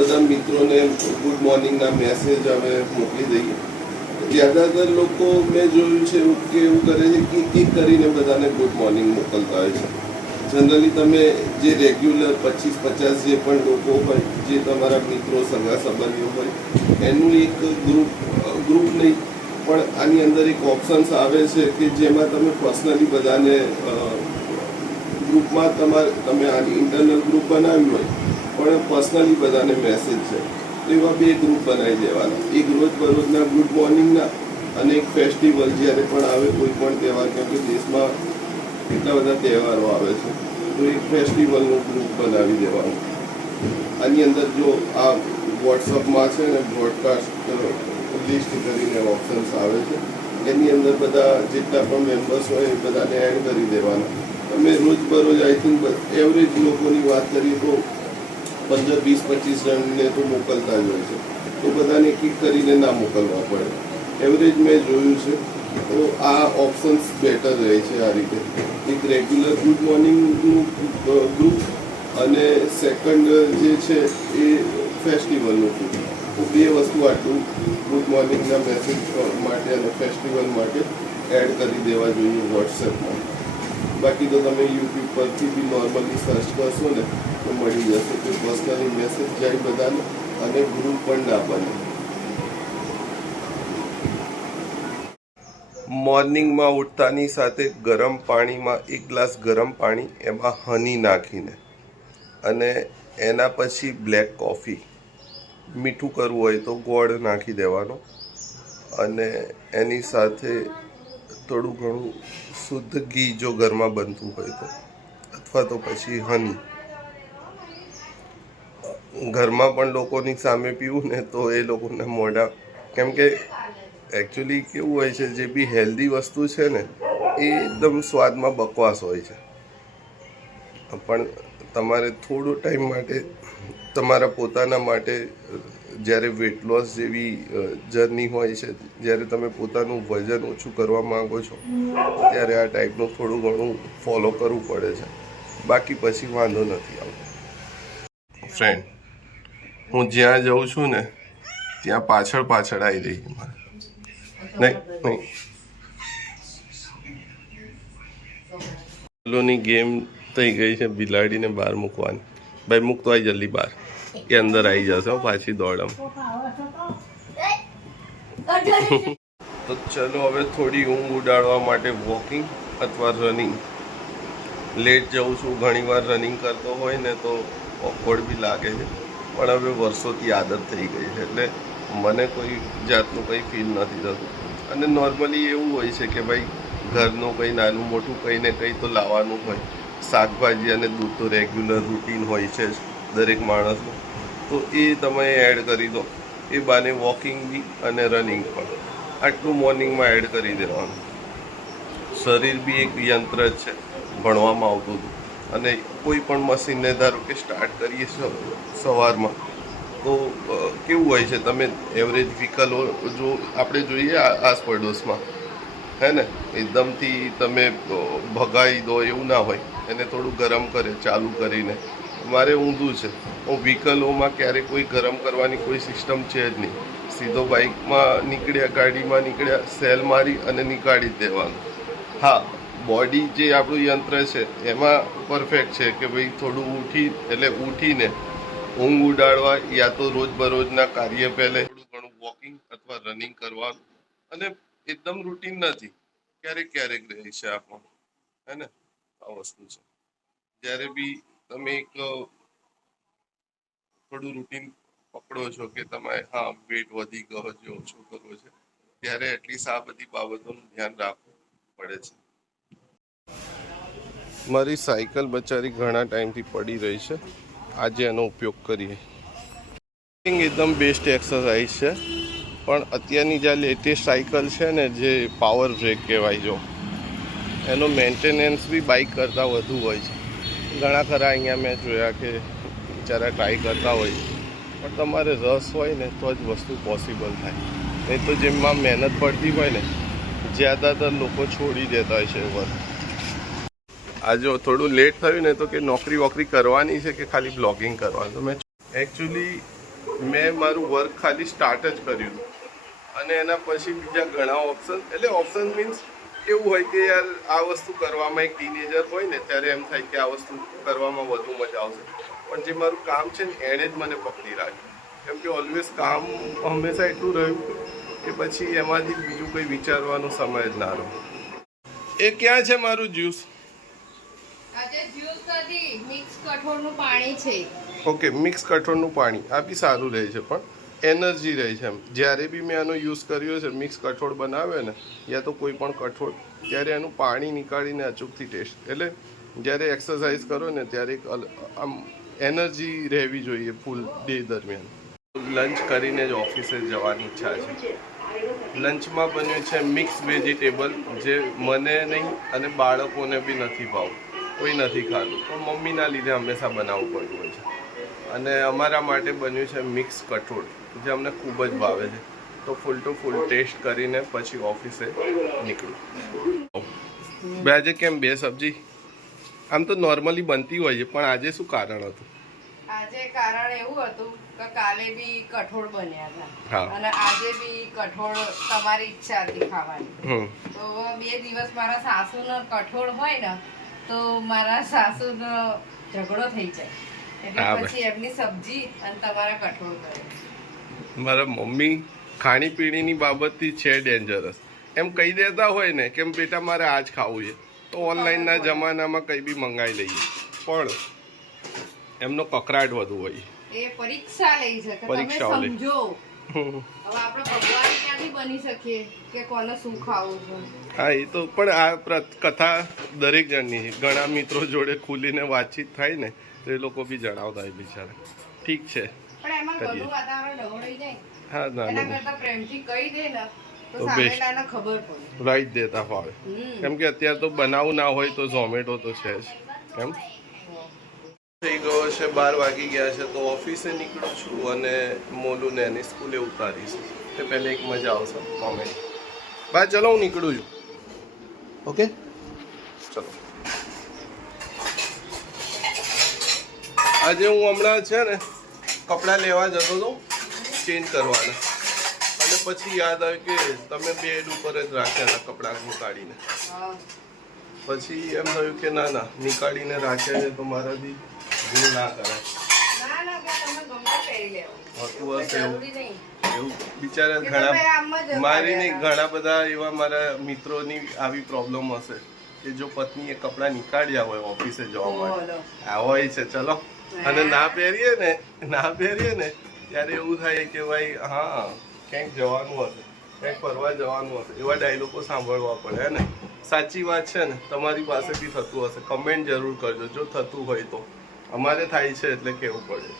બધા મિત્રોને good મોર્નિંગના message અમે મોકલી દઈએ. જ્યાદાતર લોકો મેં જોયું છે કે એવું કરે છે કે એક કરીને બધાને ગુડ મોર્નિંગ મોકલતા હોય છે. જનરલી તમે જે રેગ્યુલર 25-50 જે પણ લોકો હોય, જે તમારા મિત્રો સગા સંબંધીઓ હોય, એનું એક ગ્રુપ નહીં, પણ આની અંદર એક ઓપ્શન્સ આવે છે કે જેમાં તમે પર્સનલી બધાને ગ્રુપમાં તમે આની ઇન્ટરનલ ગ્રુપ બનાવ્યું હોય પણ પર્સનલી બધાને મેસેજ છે તો એવા બે ગ્રુપ બનાવી દેવાના. એક રોજબરોજના ગુડ મોર્નિંગના અને એક ફેસ્ટિવલ જ્યારે પણ આવે કોઈ પણ તહેવાર, કેમ કે દેશમાં એટલા બધા તહેવારો આવે છે, તો એક ફેસ્ટિવલનું ગ્રુપ બનાવી દેવાનું. આની અંદર જો આ વોટ્સઅપમાં છે ને બ્રોડકાસ્ટ લિસ્ટ કરીને ઓપ્શન્સ આવે છે, એની અંદર બધા જેટલા પણ મેમ્બર્સ હોય એ બધાને એડ કરી દેવાના. તમે રોજબરોજ આઈ થિંક એવરેજ લોકોની વાત કરીએ તો 15-20-25 જણને તો મોકલતા જ હોય છે, તો બધાને ક્લિક કરીને ના મોકલવા પડે. એવરેજ મેં જોયું છે, તો આ ઓપ્શન્સ બેટર રહે છે. આ રીતે એક રેગ્યુલર ગુડ મોર્નિંગનું ગ્રુપ અને સેકન્ડ જે છે એ ફેસ્ટિવલનું ગ્રુપ. તો બે વસ્તુ આટલું ગુડ મોર્નિંગના મેસેજ માટે અને ફેસ્ટિવલ માટે એડ કરી દેવા જોઈએ વોટ્સએપમાં. બાકી તો તમે યુટ્યુબ પરથી બી નોર્મલી સર્ચ કરશો ને તો મળી જશે કે પર્સનલી મેસેજ જાય બધાને અને ગ્રુપ પણ ના બને. મોર્નિંગમાં ઉઠતાની સાથે ગરમ પાણીમાં એક ગ્લાસ ગરમ પાણી, એમાં હની નાખીને અને એના પછી બ્લેક કોફી, મીઠું કરવું હોય તો ગોળ નાખી દેવાનો અને એની સાથે થોડું ઘણું શુદ્ધ ઘી જો ઘરમાં બનતું હોય તો, અથવા તો પછી હની. ઘરમાં પણ લોકોની સામે પીવું ને તો એ લોકોને મોઢા, કેમ કે એકચ્યુઅલી કેવું હોય છે, જે બી હેલ્ધી વસ્તુ છે ને એ એકદમ સ્વાદમાં બકવાસ હોય છે. પણ તમારે થોડો ટાઈમ માટે તમારા પોતાના માટે, જ્યારે વેટ લોસ જેવી જર્ની હોય છે, જ્યારે તમે પોતાનું વજન ઓછું કરવા માગો છો, ત્યારે આ ટાઈપનું થોડું ઘણું ફોલો કરવું પડે છે. બાકી પછી વાંધો નથી આવતો. ફ્રેન્ડ, હું જ્યાં જાઉં છું ને ત્યાં પાછળ આવી રહી મારે. નહીં, લોની ગેમ થઈ ગઈ છે બિલાડીને બહાર મૂકવાની. ભાઈ મૂક તો આવી જલ્દી બહાર, કે અંદર આવી જશે પાછી દોડમ. તો ચલો હવે થોડી ઊંઘ ઉડાડવા માટે વોકિંગ અથવા રનિંગ. લેટ જાઉં છું, ઘણીવાર રનિંગ કરતો હોય ને તો ઓકવર્ડ બી લાગે છે, પણ હવે વર્ષોથી આદત થઈ ગઈ છે એટલે મને કોઈ જાતનું કંઈ ફીલ નથી થતું. અને નોર્મલી એવું હોય છે કે ભાઈ ઘરનું કંઈ નાનું મોટું કંઈ ને કંઈ તો લાવવાનું હોય. શાકભાજી અને દૂધ તો રેગ્યુલર રૂટીન હોય છે જ દરેક માણસનું, તો એ તમે એડ કરી દો. એ બાને વોકિંગ બી અને રનિંગ પણ આટલું મોર્નિંગમાં એડ કરી દેવાનું. શરીર બી એક યંત્ર જ છે, ભણવામાં આવતું હતું. અને કોઈ પણ મશીનને ધારો કે સ્ટાર્ટ કરીએ સવારમાં, તો કેવું હોય છે, તમે એવરેજ વ્હીકલો જો આપણે જોઈએ આસપડોશમાં, હે ને, એકદમથી તમે ભગાવી દો એવું ના હોય. એને થોડું ગરમ કરે ચાલુ કરીને. મારે ઊંધું છે, હું વ્હીકલોમાં ક્યારેય કોઈ ગરમ કરવાની કોઈ સિસ્ટમ છે જ નહીં. સીધો બાઇકમાં નીકળ્યા, ગાડીમાં નીકળ્યા, સેલ મારી અને નીકાળી જ દેવાનું. હા, બોડી જે આપણું યંત્ર છે એમાં પરફેક્ટ છે કે ભાઈ થોડું ઉઠીને ઊંઘ ઉડાડવા, યા તો રોજબરોજના કાર્ય પહેલે થોડું ઘણું વોકિંગ અથવા રનિંગ કરવાનું. અને એકદમ રૂટીન નથી, ક્યારેક રહે છે આપણું, હે ને. આ વસ્તુ છે, જ્યારે બી તમે એક થોડું રૂટીન પકડો છો કે તમે હા વેટ વધી ગયો છે, ઓછું કરવો છે, ત્યારે એટલીસ્ટ આ બધી બાબતોનું ધ્યાન રાખવું પડે છે. મારી સાયકલ બચારી ઘણા ટાઈમથી પડી રહી છે, આજે એનો ઉપયોગ કરીએ. એકદમ બેસ્ટ એક્સરસાઇઝ છે, પણ અત્યારની જે લેટેસ્ટ સાયકલ છે ને, જે પાવર બ્રેક કહેવાય, જો એનો મેન્ટેનન્સ બી બાઇક કરતાં વધુ હોય છે. ઘણા ખરા અહીંયા મેં જોયા કે બિચારા ટ્રાય કરતા હોય, પણ તમારે રસ હોય ને તો જ વસ્તુ પોસિબલ થાય. નહીં તો જેમાં મહેનત પડતી હોય ને, જ્યાદાતર લોકો છોડી દેતા હોય છે વર્ક. આજે થોડું લેટ થયું ને તો કે નોકરી વોકરી કરવાની છે કે ખાલી બ્લોગિંગ કરવાનું. તો મેં એકચ્યુઅલી મેં મારું વર્ક ખાલી સ્ટાર્ટ જ કર્યું અને એના પછી બીજા ઘણા ઓપ્શન, એટલે ઓપ્શન મીન્સ એવું હોય કે યાર આ વસ્તુ કરવામાં એક ટીનેજર હોય ને ત્યારે એમ થાય કે આ વસ્તુ કરવામાં વધુ મજા આવશે, પણ જે મારું કામ છે ને એણે જ મને પકડી રાખ્યું, કેમ કે ઓલવેઝ કામ હંમેશા એટલું રહ્યું કે પછી એમાંથી બીજું કંઈ વિચારવાનો સમય જ ના રહ્યો. એ ક્યાં છે મારું જ્યુસ? આજે જ્યુસ નથી, મિક્સ કઠોળનું પાણી છે. ઓકે, મિક્સ કઠોળનું પાણી આ બી સારું રહે છે, પણ એનર્જી રહે છે એમ. જ્યારે બી મેં આનો યુઝ કર્યો છે મિક્સ કઠોળ બનાવે ને યા તો કોઈ પણ કઠોળ, ત્યારે એનું પાણી નીકાળીને અચૂકથી ટેસ્ટ, એટલે જ્યારે એક્સરસાઇઝ કરો ને ત્યારે એક આમ એનર્જી રહેવી જોઈએ ફૂલ ડે દરમિયાન. લંચ કરીને જ ઓફિસે જવાની ઈચ્છા છે. લંચમાં બન્યું છે મિક્સ વેજીટેબલ, જે મને નહીં અને બાળકોને બી નથી ભાવ, કોઈ નથી ખાતું, પણ મમ્મીના લીધે હંમેશા બનાવવું પડતું હોય છે. અને અમારા માટે બન્યું છે મિક્સ કઠોળ, જે અમને ખૂબ જ ભાવે છે. તો ફૂલ ટુ ફૂલ ટેસ્ટ કરીને પછી ઓફિસે નીકળું. બે આજે કેમ બે સબ્જી? આમ તો નોર્મલી બનતી હોય છે, પણ આજે શું કારણ હતું? આજે કારણ એવું હતું કે કાલે બી કઠોળ બન્યા હતા અને આજે બી કઠોળ તમારી ઈચ્છા હતી ખાવાની. તો 2 દિવસ મારા સાસુનો કઠોળ હોય ને તો મારા સાસુનો ઝઘડો થઈ જાય, એટલે પછી એમની સબ્જી અને તમારા કઠોળ કરે. મારા મમ્મી ખાણીપીણીની બાબતથી છે ડેન્જરસ. એમ કહી દેતા હોય ને કે બેટા મારે આ જ ખાવું છે, તો ઓનલાઈનના જમાનામાં કંઈ બી મંગાવી લઈએ, પણ એમનો કકરાટ વધુ હોય. એ પરીક્ષા લઈ છે કે તમે સમજો. હવે આપણે ભગવાન ક્યાંથી બની શકીએ કે કોને શું ખાવું છે? હા, એ તો પણ આ કથા દરેક જણની છે. ઘણા મિત્રો જોડે ખુલીને વાતચીત થાય ને તો એ લોકો બી જણાવતા હોય બિચારા. ઠીક છે, પણ એમાં બધું વાતાવરણ ડહોળાઈ જાય. હા, ના કરતા પ્રેમથી કહી દે ને તો સામેવાળાને ખબર પડે. રાઈટ દેતા ફાવે. કેમ કે અત્યારે તો બનાવવું ના હોય તો ઝોમેટો તો છે જ. કેમ થઈ ગયો છે 12 વાગી ગયા છે, તો ઓફિસે નીકળું છું અને મોલુને એની સ્કૂલે ઉતારીશ. તે પહેલે એક મજા આવશે કોમેડી. બા ચલો હું નીકળું છું. ઓકે ચલો. આજે હું હમણાં છે ને કપડાં લેવા જતો હતો ચેન્જ કરવાના, અને પછી યાદ આવ્યું કે તમે બેડ ઉપર જ રાખ્યા હતા કપડાં કાઢીને. પછી એમ થયું કે ના ના નીકાળીને રાખ્યા છે તો મારાથી ભૂલ ના કરાય. એવું બિચારા ઘણા મારી નહીં, ઘણા બધા એવા મારા મિત્રોની આવી પ્રોબ્લેમ હશે કે જો પત્નીએ કપડાં નીકાળ્યા હોય ઓફિસે જવા માટે, આ હોય છે ચલો, અને ના પહેરીએ ને ત્યારે એવું થાય કે ભાઈ હા ક્યાંક જવાનું હશે, ક્યાંક ફરવા જવાનું હશે, એવા ડાયલોગો સાંભળવા પડે હે ને. સાચી વાત છે ને, તમારી પાસે બી થતું હશે, કમેન્ટ જરૂર કરજો જો થતું હોય તો. અમારે થાય છે એટલે કેવું પડે.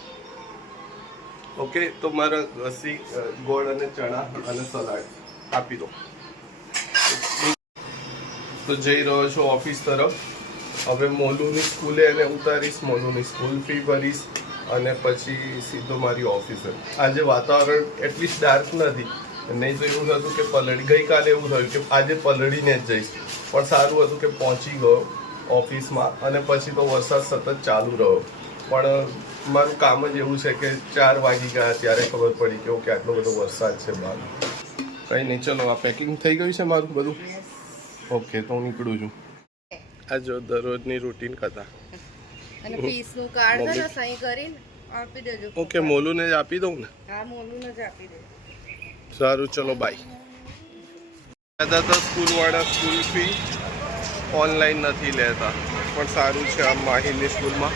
ઓકે, તો મારા ઘસી ગોળ અને ચણા અને સલાડ આપી દો. તો જઈ રહ્યો છો ઓફિસ તરફ. હવે મોલુની સ્કૂલે એને ઉતારીશ, મોલુની સ્કૂલ ફી ભરીશ અને પછી સીધો મારી ઓફિસે. આજે વાતાવરણ એટલીસ્ટ ડાર્ક નથી, નહીં તો એવું થતું કે ગઈકાલે એવું થયું કે આજે પલળીને જ જઈશ, પણ સારું હતું કે પહોંચી ગયો ઓફિસમાં, અને પછી તો વરસાદ સતત ચાલુ રહ્યો. પણ મારું કામ જ એવું છે કે 4 વાગી ગયા ત્યારે ખબર પડી કે ઓકે આટલો બધો વરસાદ છે બહાર. કંઈ નહીં, ચલો આ પેકિંગ થઈ ગયું છે મારું બધું. ઓકે, તો હું નીકળું છું. આ જો દરરોજની રૂટીન કથા. અને ફીસનું કાર્ડ છે ને સહી કરીને આપી દેજો. ઓકે, મોલુને જ આપી દઉં ને? હા, મોલુને જ આપી દેજો. સારું, ચલો બાય. દાદા તો સ્કૂલવાળા સ્કૂલ ફી ઓનલાઈન નથી લેતા, પણ સારું છે આ માહિરની સ્કૂલમાં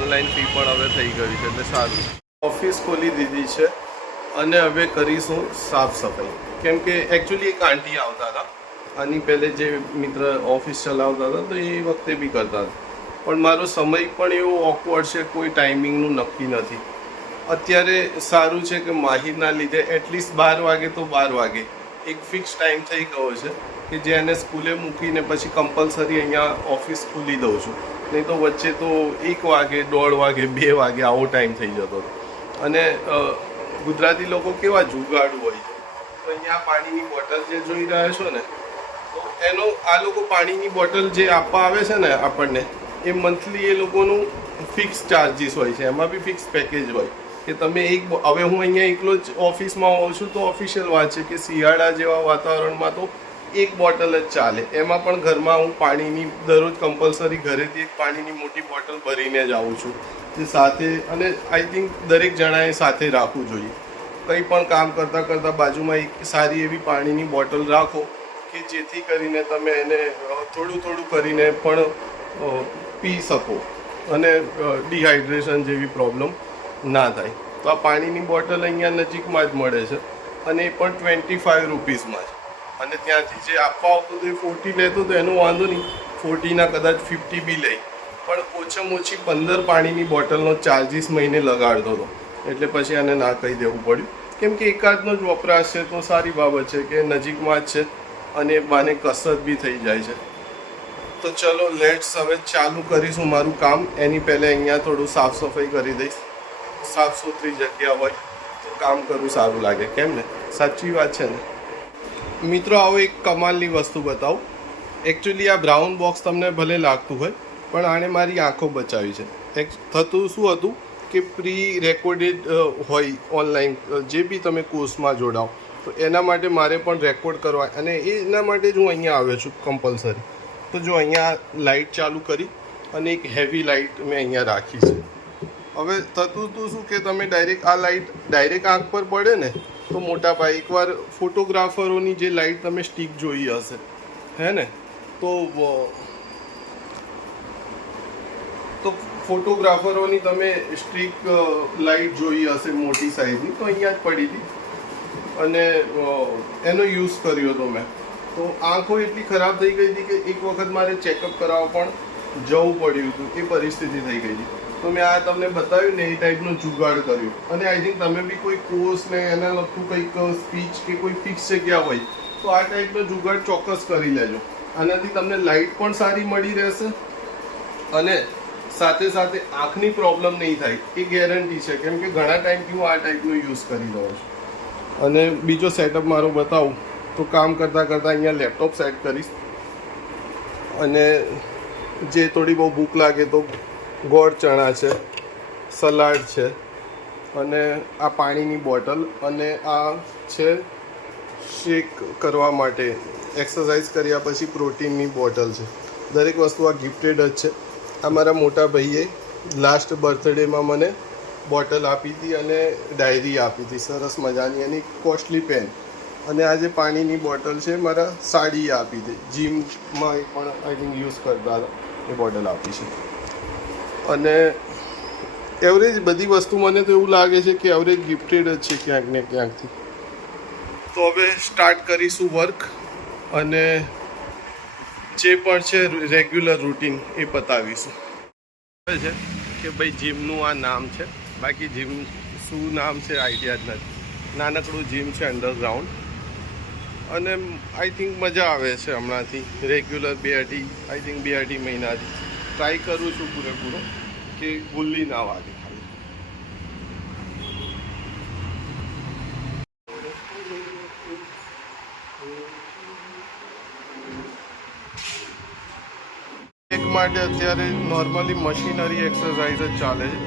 ઓનલાઈન ફી પણ હવે થઈ ગઈ છે એટલે સારું. ઓફિસ ખોલી દીધી છે અને હવે કરીશું સાફ સફાઈ. કેમ કે એકચ્યુઅલી એક આંટી આવતા હતા, આની પહેલે જે મિત્ર ઓફિસ ચલાવતા હતા તો એ વખતે બી કરતા હતા, પણ મારો સમય પણ એવો ઓકવર્ડ છે, કોઈ ટાઈમિંગનું નક્કી નથી. અત્યારે સારું છે કે માહિરના લીધે એટલીસ્ટ 12 વાગે તો 12 વાગે એક ફિક્સ ટાઈમ થઈ ગયો છે કે જે એને સ્કૂલે મૂકીને પછી કમ્પલસરી અહીંયા ઓફિસ ખોલી દઉં છું. નહીં તો વચ્ચે તો 1 વાગે, 1:30 વાગે, 2 વાગે આવો ટાઈમ થઈ જતો હતો. અને ગુજરાતી લોકો કેવા જુગાડુ હોય છે, તો અહીંયા પાણીની બોટલ જે જોઈ રહ્યા છો ને, તો એનો આ લોકો પાણીની બોટલ જે આપવા આવે છે ને આપણને, એ મંથલી એ લોકોનું ફિક્સ ચાર્જીસ હોય છે, એમાં બી ફિક્સ પેકેજ હોય. કે તમે હવે હું અહીંયા એકલો જ ઓફિસમાં હોઉં છું તો ઓફિશિયલ વાત છે કે શિયાળા જેવા વાતાવરણમાં તો એક બોટલ જ ચાલે. એમાં પણ ઘરમાં હું પાણીની દરરોજ કમ્પલસરી ઘરેથી એક પાણીની મોટી બોટલ ભરીને જ આવું છું, જે સાથે, અને આઈ થિંક દરેક જણાએ સાથે રાખવું જોઈએ. કંઈ પણ કામ કરતાં બાજુમાં એક સારી એવી પાણીની બોટલ રાખો કે જેથી કરીને તમે એને થોડું કરીને પણ પી શકો અને ડિહાઇડ્રેશન જેવી પ્રોબ્લેમ ના થાય. તો આ પાણીની બોટલ અહીંયા નજીકમાં જ મળે છે અને એ પણ 25 રૂપીસમાં છે. અને ત્યાંથી જે આપવા આવતું તો એ 40 લેતો તો એનો વાંધો નહીં, 40ના કદાચ 50 બી લઈ, પણ ઓછામાં ઓછી 15 પાણીની બોટલનો ચાર્જીસ મહિને લગાડતો હતો. એટલે પછી આને ના કહી દેવું પડ્યું, કેમ કે એકાદનો જ વપરાશ છે તો સારી બાબત છે કે નજીકમાં જ છે અને બાને કસરત બી થઈ જાય છે. તો ચલો લેટ્સ હવે ચાલુ કરીશું મારું કામ. એની પહેલાં અહીંયા થોડું સાફ સફાઈ કરી દઈશ. સાફ સુથરી જગ્યા હોય તો કામ કરવું સારું લાગે, કેમ ને? સાચી વાત છે ને મિત્રો. આવો એક કમાલની વસ્તુ બતાવું. એકચ્યુઅલી આ બ્રાઉન બોક્સ તમને ભલે લાગતું હોય પણ આણે મારી આંખો બચાવી છે. થતું શું હતું કે પ્રી રેકોર્ડેડ હોય ઓનલાઈન જે બી તમે કોર્સમાં જોડાઓ તો એના માટે મારે પણ રેકોર્ડ કરવા, અને એના માટે જ હું અહીંયા આવ્યો છું કમ્પલસરી. તો જો અહીંયા લાઇટ ચાલુ કરી અને એક હેવી લાઇટ મેં અહીંયા રાખી છે. હવે થતું તું શું કે તમે આ લાઇટ ડાયરેક્ટ આંખ પર પડે ને તો મોટા પાયે એકવાર ફોટોગ્રાફરોની જે લાઇટ તમે સ્ટિક જોઈ હશે, હે ને, તો ફોટોગ્રાફરોની તમે સ્ટ્રીક લાઇટ જોઈ હશે મોટી સાઇઝની, તો અહીંયા જ પડી હતી અને એનો યુઝ કર્યો હતો મેં. તો આંખો એટલી ખરાબ થઈ ગઈ હતી કે એક વખત મારે ચેકઅપ કરાવવા પણ જવું પડ્યું હતું, એ પરિસ્થિતિ થઈ ગઈ હતી. તો મેં આ તમને બતાવ્યું ને એ ટાઈપનું જુગાડ કર્યું. અને આઈ થિંક તમે બી કોઈ કોર્સ ને એના લગતું કંઈક સ્પીચ કે કોઈ ફિક્સ જગ્યા હોય તો આ ટાઈપનો જુગાડ ચોક્કસ કરી લેજો. આનાથી તમને લાઇટ પણ સારી મળી રહેશે અને સાથે સાથે આંખની પ્રોબ્લેમ નહીં થાય, એ ગેરંટી છે, કેમ કે ઘણા ટાઈમથી હું આ ટાઈપનું યુઝ કરી રહ્યો છું. અને બીજો સેટઅપ મારો બતાવું તો કામ કરતાં અહીંયા લેપટોપ સેટ કરીશ અને જે થોડી બહુ ભૂખ લાગે તો ગોળ ચણા છે, સલાડ છે અને આ પાણીની બોટલ, અને આ છે શેક કરવા માટે, એક્સરસાઇઝ કર્યા પછી પ્રોટીનની બોટલ છે. દરેક વસ્તુ આ ગિફ્ટેડ જ છે. આ મારા મોટા ભાઈએ લાસ્ટ બર્થડેમાં મને બોટલ આપી હતી અને ડાયરી આપી હતી સરસ મજાની, એની કોસ્ટલી પેન. અને આ જે પાણીની બોટલ છે મારા સાડીએ આપી હતી, જીમમાં પણ આઈ થિંક યુઝ કરતા હતા એ બોટલ આપી છે. અને એવરેજ બધી વસ્તુ મને તો એવું લાગે છે કે એવરેજ ગિફ્ટેડ જ છે ક્યાંક ને ક્યાંકથી. તો હવે સ્ટાર્ટ કરીશું વર્ક અને જે પણ છે રેગ્યુલર રૂટીન એ પતાવીશું. છે કે ભાઈ જીમનું આ નામ છે, બાકી જીમ શું નામ છે આઈડિયા જ નથી. નાનકડું જીમ છે અંડરગ્રાઉન્ડ અને આઈ થિંક મજા આવે છે હમણાંથી રેગ્યુલર 2-2.5 મહિનાથી ટ્રાય કરું છું પૂરેપૂરો કે ભૂલી ના વાગે. એક માટે અત્યારે નોર્મલી મશીનરી એક્સરસાઇઝ જ ચાલે છે,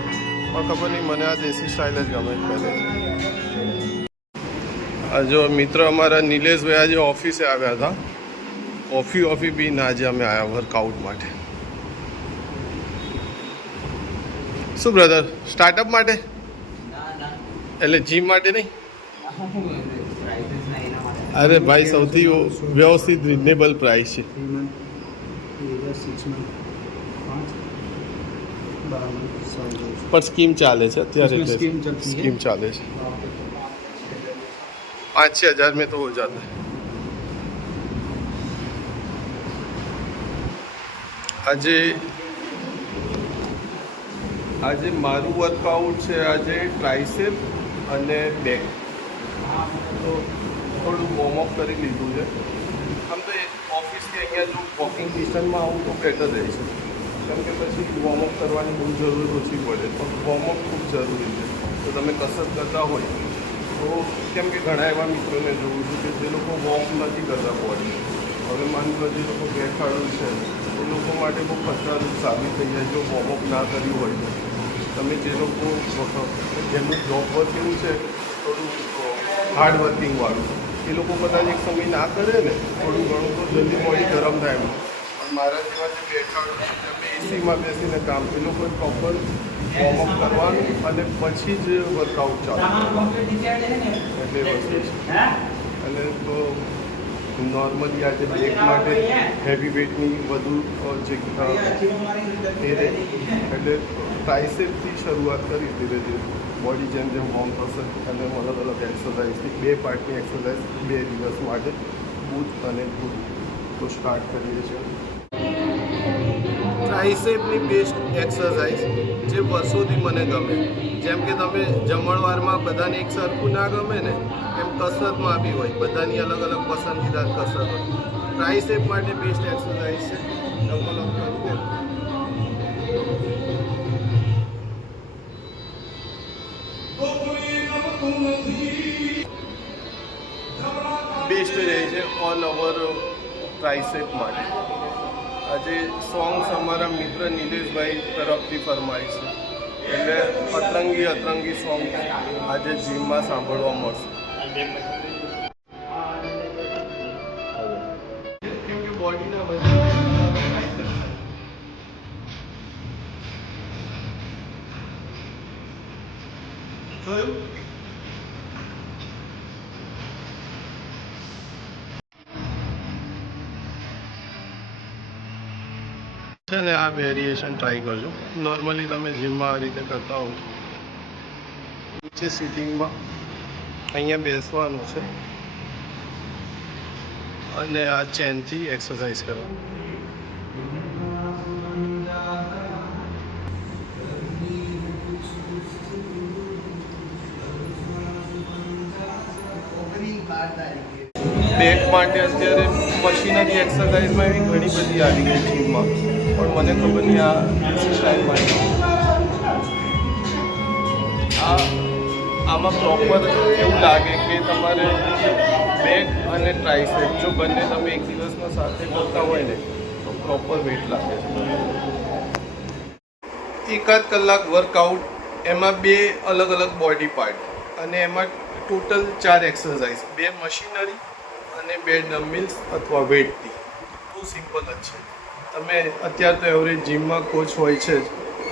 પણ ખબર નહીં મને આ દેશી સ્ટાઇલ જ ગમે પહેલેથી. આ જો મિત્ર અમારા નિલેશભાઈ આજે ઓફિસે આવ્યા હતા, કોફી પીને આજે અમે આવ્યા વર્કઆઉટ માટે. શું બ્રધર, સ્ટાર્ટઅપ માટે? એટલે જીમ માટે નહીં? અરે ભાઈ સૌથી વ્યવસ્થિત રિઝનેબલ પ્રાઇસ છે. પણ સ્કીમ ચાલે છે અત્યારે, સ્કીમ ચાલે છે. 5-6 हज़ार में तो हो जाता है. આજે મારું વર્કઆઉટ છે આજે ટ્રાઇસેપ અને બેક. તો થોડું વોર્મઅપ કરી લીધું છે. આમ તો ઓફિસથી અહીંયા જો વોકિંગ ડિસ્ટન્સમાં આવું તો બેટર રહેશે, કેમ કે પછી વોર્મઅપ કરવાની બહુ જરૂર ઓછી પડે. પણ વોર્મઅપ ખૂબ જરૂરી છે. તો તમે કસરત કરતા હોય તો, કેમ કે ઘણા એવા મિત્રોને જોઉં છું કે જે લોકો વોક નથી કરતા બોડી. હવે માની લો જે લોકો બેઠાડું છે એ લોકો માટે બહુ ખતરારૂપ સાબિત થઈ જાય જો વોર્મઅપ ના કર્યું હોય. તમે જે લોકો જેમનું જોબ વર્ક એવું છે થોડું હાર્ડ વર્કિંગવાળું, એ લોકો કદાચ એક સમય ના કરે ને થોડું ઘણું તો જલ્દી બોડી ગરમ થાય એમ. પણ મારા જેવા જે બેઠા તમે એસીમાં બેસીને કામ, એ લોકોએ પ્રોપર વોર્મઅપ કરવાનું અને પછી જ વર્કઆઉટ ચાલુ એટલે વસ્તુ છે. અને તો નોર્મલી આજે બ્રેક માટે હેવી વેટની વધુ જે એ રહે એટલે ટ્રાઇસેપથી શરૂઆત કરી ધીરે ધીરે બોડી જેમ જેમ વોર્મ થશે અને અલગ અલગ એક્સરસાઇઝથી 2 પાર્ટની એક્સરસાઇઝ 2 દિવસ માટે બુધ અને ગુરુ તો સ્ટાર્ટ કરીએ છીએ. ટ્રાઇસેપની બેસ્ટ એક્સરસાઇઝ જે વર્ષોથી મને ગમે, જેમ કે તમે જમણવારમાં બધાને એક સરખું ના ગમે ને એમ કસરતમાં બી હોય, બધાની અલગ અલગ પસંદીદાર કસરત હોય. ટ્રાઇસેપ માટે બેસ્ટ એક્સરસાઇઝ છે. ડબલ અપ કરીને બેસ્ટ રહે છે ઓલ ઓવર ટ્રાઇસેપ માટે. આજે સોંગ્સ અમારા મિત્ર નિલેશભાઈ તરફથી ફરમાય છે, એટલે અતરંગી સોંગ આજે જીમમાં સાંભળવા મળશે. કેમ કે બોડીના બધા થયું છે ને. આ વેરિએશન ટ્રાય કરજો. નોર્મલી તમે જીમમાં આ રીતે કરતા હો, નીચે સિટિંગમાં અહીંયા બેસવાનું છે અને આ ચેનથી એક્સરસાઇઝ કરવાની. બેક માટે અત્યારે મશીનરી એક્સરસાઇઝમાં એવી ઘણી બધી આવી ગઈ જીમમાં, પણ મને ખબર નહીં આ સ્ટાઇલમાં આમાં પ્રોપર એવું લાગે કે તમારે બેક અને ટ્રાઇસેપ જો બંને તમે એક દિવસમાં સાથે કરતા હોય ને તો પ્રોપર વેટ લાગે છે. 1 કલાક વર્કઆઉટ, એમાં 2 અલગ અલગ બોડી પાર્ટ અને એમાં ટોટલ 4 એક્સરસાઇઝ, 2 મશીનરી અને 2 ડમ્બલ્સ અથવા વેટથી. બહુ સિમ્પલ જ છે. તમે અત્યારે તો એવરેજ જીમમાં કોચ હોય છે જ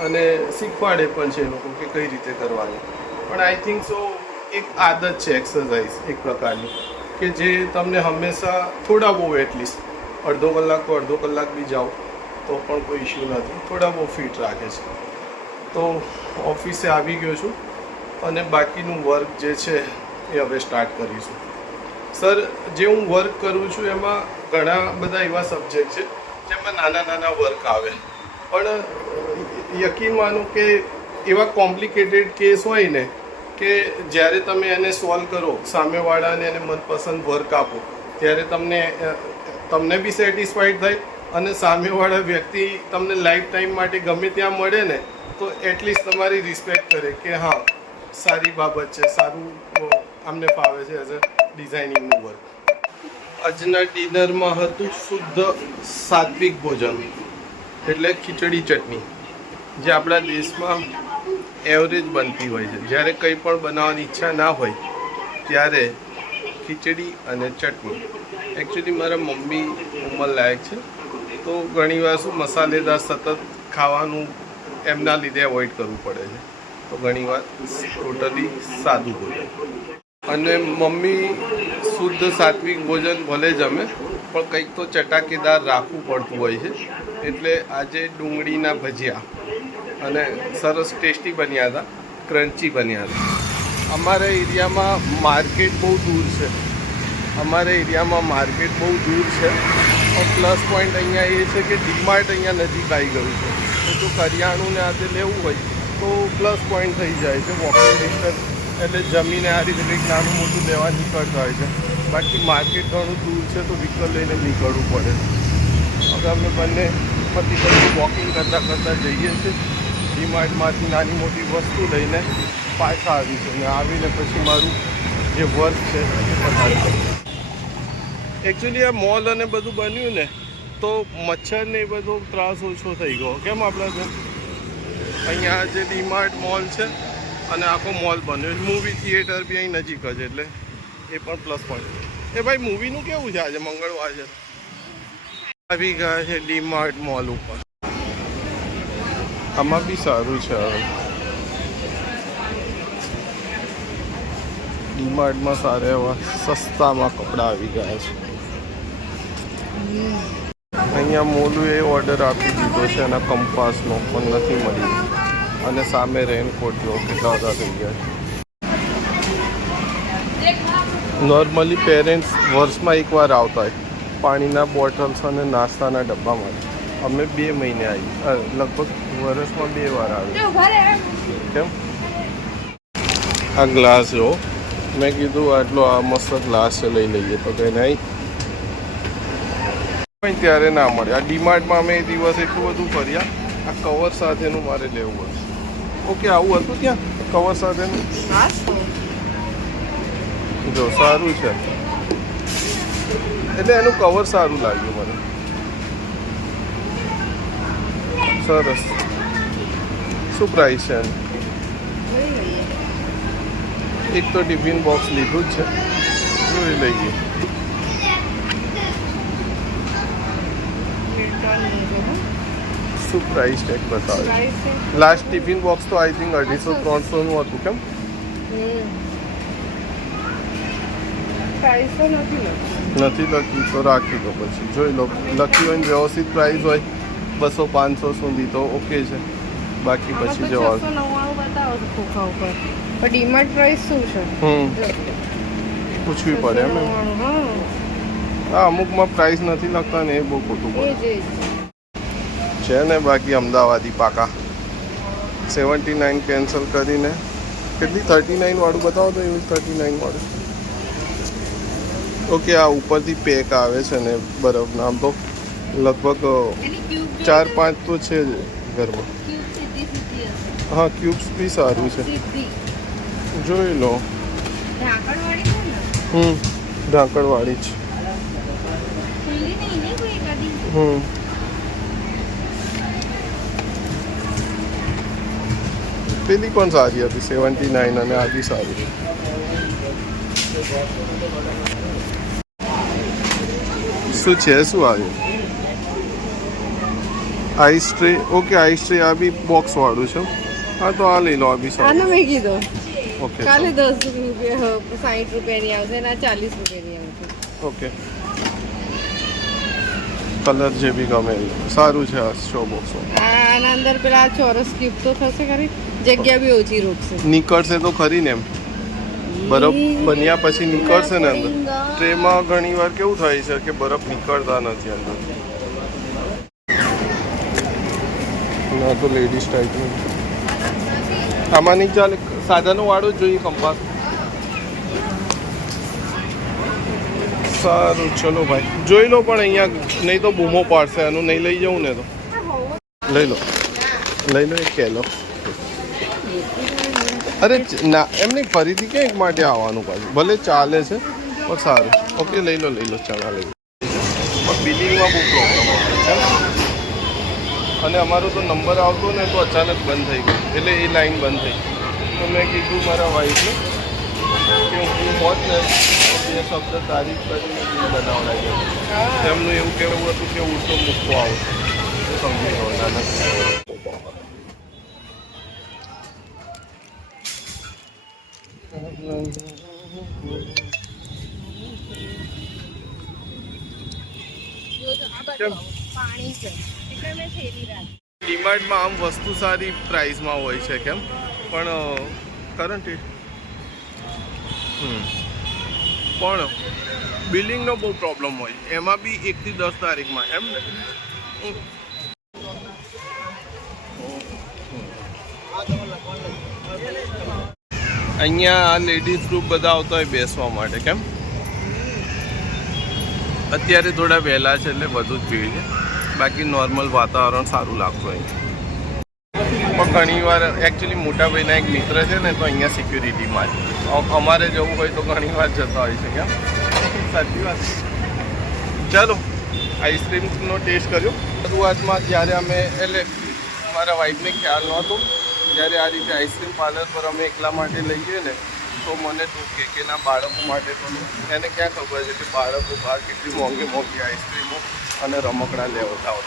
અને શીખવાડે પણ છે એ લોકો કે કઈ રીતે કરવાની. પણ આઈ થિંક સો એક આદત છે એક્સરસાઇઝ એક પ્રકારની કે જે તમને હંમેશા થોડા બહુ એટલીસ્ટ અડધો કલાક બી જાઓ તો પણ કોઈ ઇશ્યુ નથી, થોડા બહુ ફિટ રાખે છે. તો ઓફિસે આવી ગયો છું અને બાકીનું વર્ક જે છે એ હવે સ્ટાર્ટ કરીશું. સર, જે હું વર્ક કરું છું એમાં ઘણા બધા એવા સબ્જેક્ટ છે જેમાં નાના વર્ક આવે, પણ યકીન માનો કે એવા કોમ્પ્લિકેટેડ કેસ હોય ને કે જ્યારે તમે એને સોલ્વ કરો, સામેવાળાને એને મનપસંદ વર્ક આપો, ત્યારે તમને બી સેટિસ્ફાઈડ થાય અને સામેવાળા વ્યક્તિ તમને લાઈફ ટાઈમ માટે ગમે ત્યાં મળે ને તો એટલીસ્ટ તમારી રિસ્પેક્ટ કરે કે હા સારી બાબત છે, સારું અમને ફાવે છે એઝ અ ડિઝાઇનિંગનું વર્ક. આજના ડિનરમાં હતું શુદ્ધ સાત્વિક ભોજન, એટલે ખીચડી ચટણી, જે આપણા દેશમાં એવરેજ બનતી હોય છે. જ્યારે કંઈ પણ બનાવવાની ઈચ્છા ના હોય ત્યારે ખીચડી અને ચટણી. એકચ્યુઅલી મારા મમ્મી ઉંમરલાયક છે તો ઘણીવાર શું મસાલેદાર સતત ખાવાનું એમના લીધે અવોઇડ કરવું પડે છે, તો ઘણીવાર ટોટલી સાદું ભોજન. અને મમ્મી શુદ્ધ સાત્વિક ભોજન ભલે જમે પણ કંઈક તો ચટાકેદાર રાખવું પડતું હોય છે, એટલે આજે ડુંગળીના ભજીયા અને સરસ ટેસ્ટી બન્યા હતા, ક્રન્ચી બન્યા હતા. અમારા એરિયામાં માર્કેટ બહુ દૂર છે, પણ પ્લસ પોઈન્ટ અહીંયા એ છે કે ડીમાર્ટ અહીંયા નજીક આવી ગયું છે, તો જો કરિયાણું ને આજે લેવું હોય તો પ્લસ પોઈન્ટ થઈ જાય છે, વોકિંગ ડિસ્ટન્સ. એટલે જમીને આ રીતે કંઈક નાનું મોટું લેવા નીકળતા હોય છે. બાકી માર્કેટ ઘણું દૂર છે તો વ્હીકલ લઈને નીકળવું પડે. હવે અમે બંને પતિ પત્ની વોકિંગ કરતાં જઈએ છીએ. ડીમાર્ટમાંથી નાની મોટી વસ્તુ લઈને પાછા આવીશું અને આવીને પછી મારું જે વર્ક છે એ પતાવીશું. એકચ્યુઅલી આ મોલ અને બધું બન્યું ને તો મચ્છર ને એ બધો ત્રાસ ઓછો થઈ ગયો. કેમ આપણા અહીંયા જે ડીમાર્ટ મોલ છે અને આખો મોલ બન્યો છે. મૂવી થિયેટર બી અહીં નજીક જ, એટલે એ પણ પ્લસ પોઈન્ટ. એ ભાઈ મૂવીનું કેવું છે આજે મંગળવાર છે? આવી ગયા છે ડીમાર્ટ મોલ ઉપર. આમાં બી સારું છે. હવે ડીમાર્ટમાં સારા એવા સસ્તામાં કપડાં આવી ગયા છે. અહીંયા મોલું એ ઓર્ડર આપી દીધો છે એના કંપાસનો, પણ નથી મળી. અને સામે રેનકોટ જો કેટલા બધા થઈ ગયા છે. નોર્મલી પેરેન્ટ્સ વર્ષમાં એકવાર આવતા હોય પાણીના બોટલ્સ અને નાસ્તાના ડબ્બા માટે. અમે 2 મહિને આવી, લગભગ વર્ષમાં 2 વાર આવી. કેમ? આ ગ્લાસ જો મેં કીધું આટલો આ મસ્ત ગ્લાસ છે, લઈ લઈએ. તો કે નહીં, ત્યારે ના મળે. આ ડીમાર્ટમાં અમે એ દિવસ એટલું બધું ફર્યા. આ કવર સાથેનું મારે લેવું હતું. ઓકે, આવું હતું ત્યાં કવર સાથેનું. જો સારું છે, એટલે એનું કવર સારું લાગ્યું મને. સરસ. શું પ્રાઇસ છે એનું? એક તો ટિફિન બોક્સ લીધું જ છે, જોઈ લઈએ. શું પ્રાઇસ ટેગ બતાવે? લાસ્ટ ટિફિન બોક્સ તો આઈ થિંક 250-300 નું હતું. કેમ નથી લખી? તો રાખી દો, પછી જોઈ લો. લખી હોય ને વ્યવસ્થિત પ્રાઇસ હોય 200-500 સુધી તો ઓકે છે. બાકી પછી જવા ડીમાર્ટ પ્રાઇસ શું છે પૂછવી પડે એમ. હા, અમુકમાં પ્રાઇસ નથી લખતા ને, એ બહુ ખોટું પડે છે ને. બાકી અમદાવાદી પાકા 79 કેન્સલ કરીને કેટલી 39 વાળું બતાવો તો. એવું 39 વાળું. ઓકે, આ ઉપરથી પેક આવે છે ને બરફના. આમ તો લગભગ 4-5 તો છે જ ઘરમાં. હા, ક્યુબ્સ બી સારું છે, જોઈ લો. ઢાંકણવાળી જ. પેલી પણ સારી હતી 79, અને આ બી સારી. શું છે? શું આવ્યું? Ice tray. Okay, ice tray. આ બી બોક્સ વાળું છે. હા, તો આ લઈ લો. આ બી સારું. મેં કીધું ઓકે, કાલે 10 રૂપિયા 60 રૂપિયાની આવશે અને 40 રૂપિયાની આવશે. ઓકે, કલર જે બી ગમે સારું છે. આ શો બોક્સ આના અંદર પેલા ચોરસ ક્યુબ તો થશે ખરી, જગ્યા બી ઓછી રોકશે. નીકળશે તો ખરી ને એમ. બરફ બન્યા પછી નીકળશે ને અંદર. ટ્રેમાં ઘણી વાર કેવું થાય છે કે બરફ નીકળતા નથી અંદર. ના તો લેડીઝ ટાઈપનું આમાં નહીં ચાલે. સાધનો વાળું જ જોઈએ કંપાસ. સારું, ચલો ભાઈ જોઈ લો. પણ અહીંયા નહીં તો બૂમો પાડશે. આનું નહીં લઈ જવું ને તો લઈ લો. એક કેલો. અરે ના, એમ નહીં, ફરીથી ક્યાંક માટે આવવાનું પાછું. ભલે ચાલે છે પણ સારું. ઓકે, લઈ લો. ચણા લઈ લો. પણ બિલિંગમાં બહુ પ્રોબ્લેમ આવે છે. અને અમારો તો નંબર આવતો ને તો અચાનક બંધ થઈ ગયો, એટલે એ લાઈન બંધ થઈ. તો મેં કીધું મારા વાઈફને કે હું હોત ને એ શબ્દ તારીફ કરીને બિલ બનાવડાવી. એમનું એવું કહેવું હતું કે હું તો મૂકવો આવું. સમજી ગયો. નાના ડીમાર્ટમાં આમ વસ્તુ સારી પ્રાઇસમાં હોય છે. કેમ? પણ કરંટ પણ બિલિંગનો બહુ પ્રોબ્લેમ હોય. એમાં બી 1 થી 10 તારીખમાં. એમ ને? અહીંયા આ લેડીઝ ગ્રુપ બધા આવતા હોય બેસવા માટે. કેમ? અત્યારે થોડા વહેલા છે એટલે બધું જ ભીડ છે. બાકી નોર્મલ વાતાવરણ સારું લાગતું હોય. પણ ઘણી વાર એકચ્યુઅલી મોટા ભાઈના એક મિત્ર છે ને, તો અહીંયા સિક્યુરિટીમાં જ અમારે જવું હોય તો ઘણી વાર જતા હોય છે. કેમ? સાચી વાત. ચાલો, આઈસ્ક્રીમનો ટેસ્ટ કર્યો શરૂઆતમાં. જ્યારે અમે એટલે મારા વાઈફને ખ્યાલ નહોતો. જ્યારે આ રીતે આઈસ્ક્રીમ પાર્લર પર અમે એકલા માટે લઈએ ને તો મને ટોકે કે ના બાળકો માટે તો એને ક્યાં ખબર છે કે બાળકો બહાર કેટલી મોંઘી મોંઘી આઈસ્ક્રીમો અને રમકડા લેવતા હતા.